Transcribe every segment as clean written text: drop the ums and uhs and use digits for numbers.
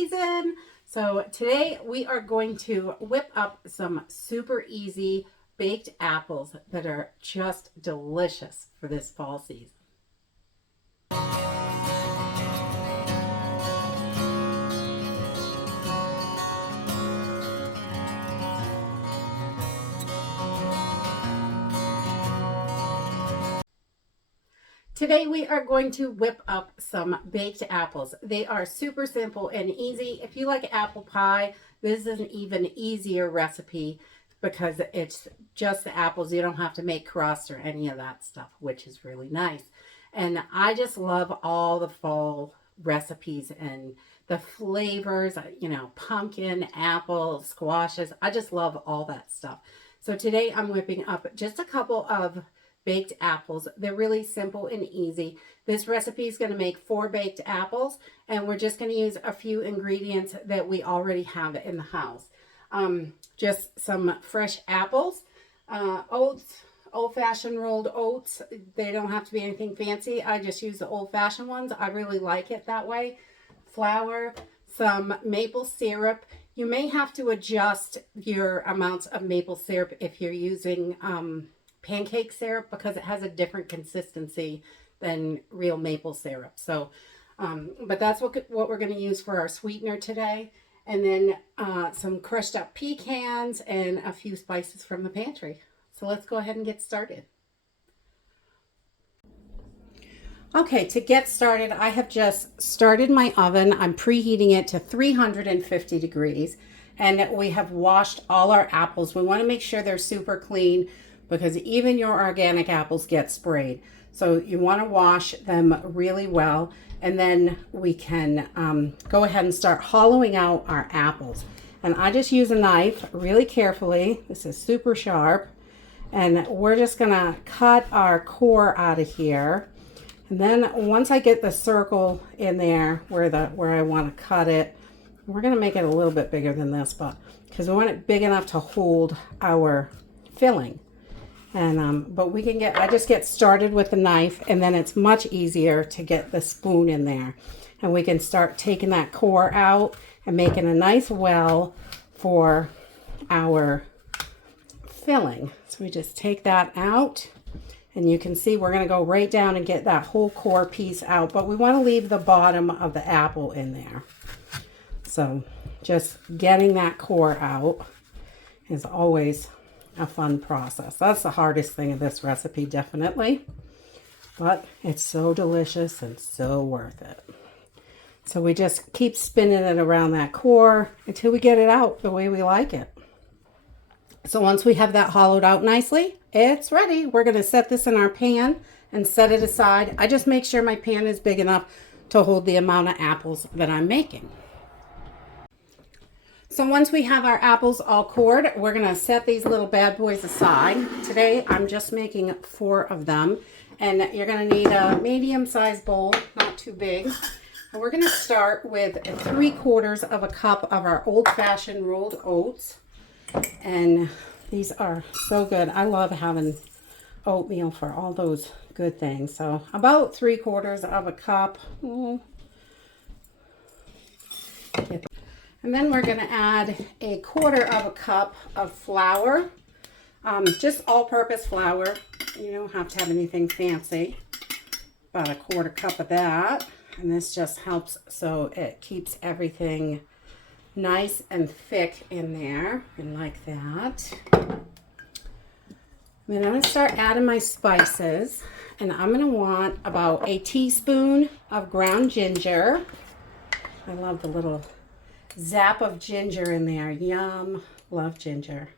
season. So today we are going to whip up some super easy baked apples that are just delicious for this fall season. Today we are going to whip up some baked apples. They are super simple and easy. If you like apple pie, this is an even easier recipe because it's just the apples. You don't have to make crust or any of that stuff, which is really nice. And I just love all the fall recipes and the flavors, you know, pumpkin, apple, squashes. I just love all that stuff. So today I'm whipping up just a couple of baked apples. They're really simple and easy. This recipe is going to make 4 baked apples, and we're just going to use a few ingredients that we already have in the house. Just some fresh apples, oats, old-fashioned rolled oats. They don't have to be anything fancy. I just use the old-fashioned ones. I really like it that way. Flour, some maple syrup. You may have to adjust your amounts of maple syrup if you're using pancake syrup because it has a different consistency than real maple syrup. So, but that's what we're going to use for our sweetener today. And then some crushed up pecans and a few spices from the pantry. So let's go ahead and get started. Okay, to get started, I have just started my oven. I'm preheating it to 350 degrees. And we have washed all our apples. We want to make sure they're super clean, because even your organic apples get sprayed. So you want to wash them really well, and then we can go ahead and start hollowing out our apples. And I just use a knife really carefully. This is super sharp. And we're just gonna cut our core out of here. And then once I get the circle in there where I want to cut it, we're gonna make it a little bit bigger than this, but because we want it big enough to hold our filling. And but we can I just get started with the knife, and then it's much easier to get the spoon in there, and we can start taking that core out and making a nice well for our filling. So we just take that out, and you can see we're going to go right down and get that whole core piece out, but we want to leave the bottom of the apple in there. So just getting that core out is always a fun process. That's the hardest thing of this recipe, definitely, but it's so delicious and so worth it. So we just keep spinning it around that core until we get it out the way we like it. So once we have that hollowed out nicely, it's ready. We're going to set this in our pan and set it aside. I just make sure my pan is big enough to hold the amount of apples that I'm making. So once we have our apples all cored, we're going to set these little bad boys aside. Today I'm just making 4 of them, and you're going to need a medium-sized bowl, not too big. And we're going to start with 3/4 of a cup of our old-fashioned rolled oats. And these are so good. I love having oatmeal for all those good things. So about 3/4 of a cup. And then we're going to add 1/4 of a cup of flour, just all-purpose flour. You don't have to have anything fancy. About 1/4 cup of that. And this just helps so it keeps everything nice and thick in there, and like that. Then I'm going to start adding my spices, and I'm going to want about a teaspoon of ground ginger. I love the little zap of ginger in there. Yum. Love ginger.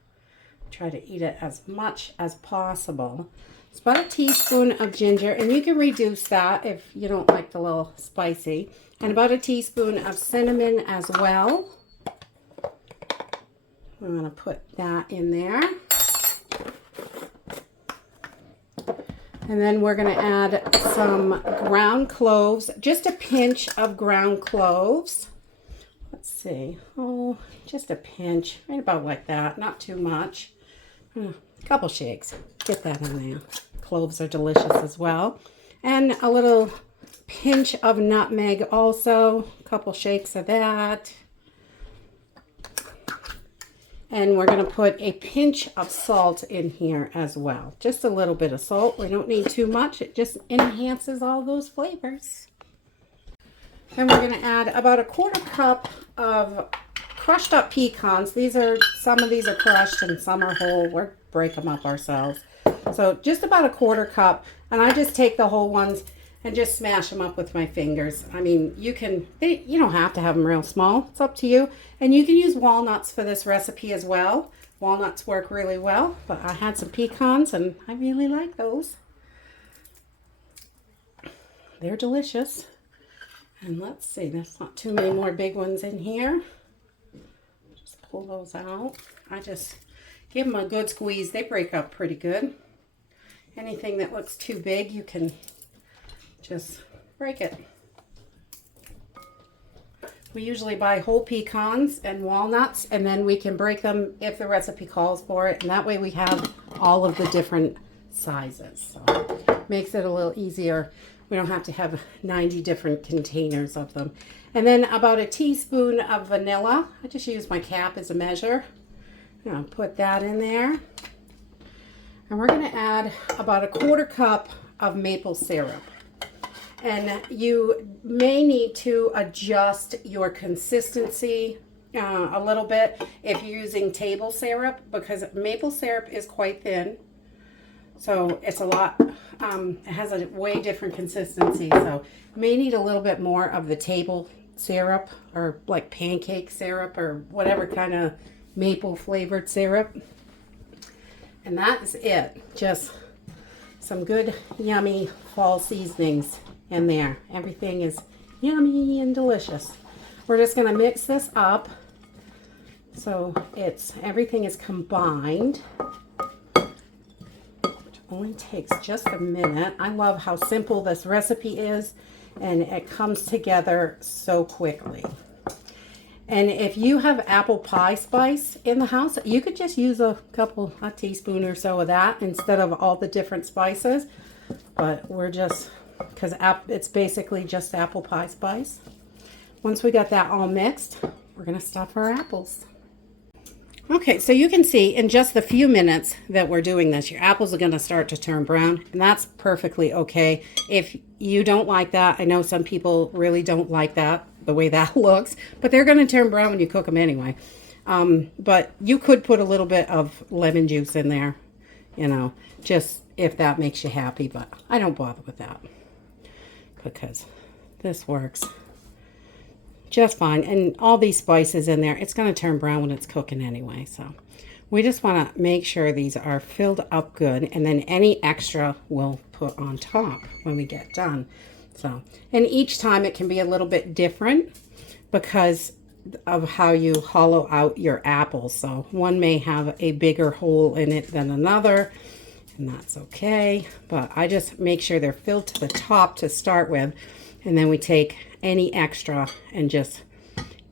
Try to eat it as much as possible. It's about a teaspoon of ginger, and you can reduce that if you don't like the little spicy. And about a teaspoon of cinnamon as well. I'm going to put that in there. And then we're going to add some ground cloves, just a pinch of ground cloves. Let's see. Oh, just a pinch, right about like that, not too much. A couple shakes. Get that in there. Cloves are delicious as well. And a little pinch of nutmeg also, a couple shakes of that. And we're going to put a pinch of salt in here as well. Just a little bit of salt. We don't need too much. It just enhances all those flavors. And we're going to add about a 1/4 cup of crushed up pecans. Some of these are crushed and some are whole. We'll break them up ourselves. So just about a 1/4 cup. And I just take the whole ones and just smash them up with my fingers. I mean, you don't have to have them real small. It's up to you. And you can use walnuts for this recipe as well. Walnuts work really well, but I had some pecans and I really like those. They're delicious. And let's see, there's not too many more big ones in here. Just pull those out. I just give them a good squeeze. They break up pretty good. Anything that looks too big, you can just break it. We usually buy whole pecans and walnuts, and then we can break them if the recipe calls for it. And that way we have all of the different sizes. So it makes it a little easier. We don't have to have 90 different containers of them. And then about a teaspoon of vanilla. I just use my cap as a measure. I'm going to put that in there. And we're going to add about a 1/4 cup of maple syrup. And you may need to adjust your consistency a little bit if you're using table syrup, because maple syrup is quite thin. So it's a lot, it has a way different consistency. So you may need a little bit more of the table syrup, or like pancake syrup, or whatever kind of maple flavored syrup. And that is it. Just some good, yummy fall seasonings in there. Everything is yummy and delicious. We're just going to mix this up so everything is combined. Which only takes just a minute. I love how simple this recipe is, and it comes together so quickly. And if you have apple pie spice in the house, you could just use a teaspoon or so of that instead of all the different spices. But because it's basically just apple pie spice. Once we got that all mixed, we're going to stuff our apples. Okay, so you can see in just the few minutes that we're doing this, your apples are going to start to turn brown, and that's perfectly okay. If you don't like that, I know some people really don't like that, the way that looks, but they're going to turn brown when you cook them anyway. But you could put a little bit of lemon juice in there, just if that makes you happy, but I don't bother with that because this works just fine. And all these spices in there, it's going to turn brown when it's cooking anyway. So we just want to make sure these are filled up good, and then any extra we'll put on top when we get done. So, and each time it can be a little bit different because of how you hollow out your apples. So one may have a bigger hole in it than another, and that's okay. But I just make sure they're filled to the top to start with, and then we take any extra and just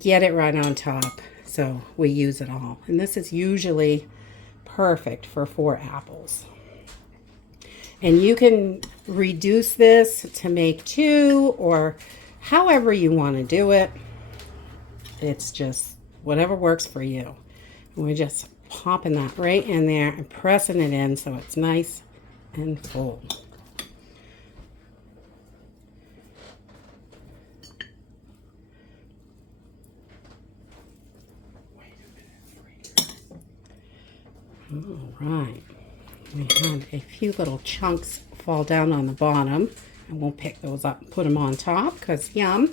get it right on top so we use it all. And this is usually perfect for 4 apples. And you can reduce this to make 2 or however you want to do it. It's just whatever works for you. And we're just popping that right in there and pressing it in so it's nice and full. All right, we had a few little chunks fall down on the bottom, and we'll pick those up and put them on top because yum.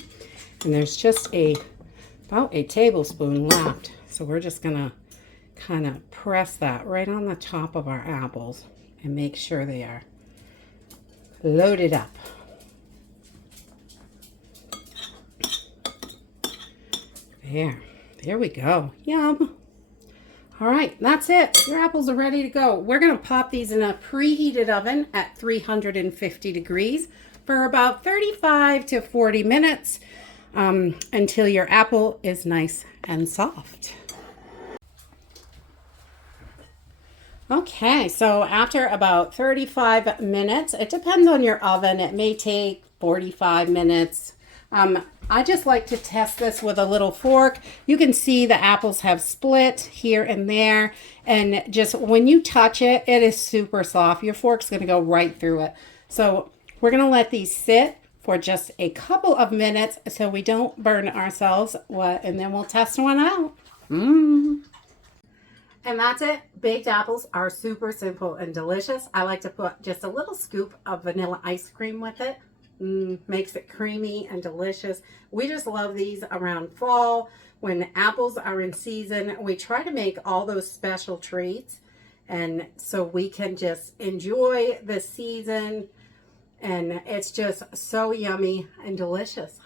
And there's just about a tablespoon left, so we're just gonna kind of press that right on the top of our apples and make sure they are loaded up. There we go. Yum. All right, that's it. Your apples are ready to go. We're going to pop these in a preheated oven at 350 degrees for about 35 to 40 minutes until your apple is nice and soft. Okay, so after about 35 minutes, it depends on your oven. It may take 45 minutes. I just like to test this with a little fork. You can see the apples have split here and there. And just when you touch it, it is super soft. Your fork's going to go right through it. So we're going to let these sit for just a couple of minutes so we don't burn ourselves. And then we'll test one out. And that's it. Baked apples are super simple and delicious. I like to put just a little scoop of vanilla ice cream with it. Makes it creamy and delicious. We just love these around fall. When apples are in season, we try to make all those special treats. And so we can just enjoy the season. And it's just so yummy and delicious.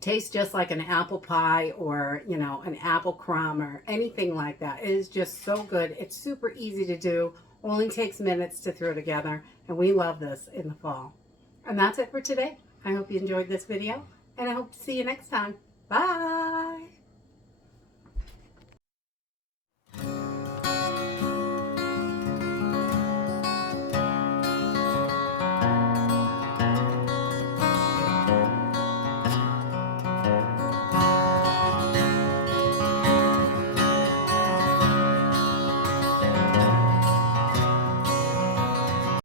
Tastes just like an apple pie or, you know, an apple crumb or anything like that. It is just so good. It's super easy to do. Only takes minutes to throw together. And we love this in the fall. And that's it for today. I hope you enjoyed this video. And I hope to see you next time. Bye.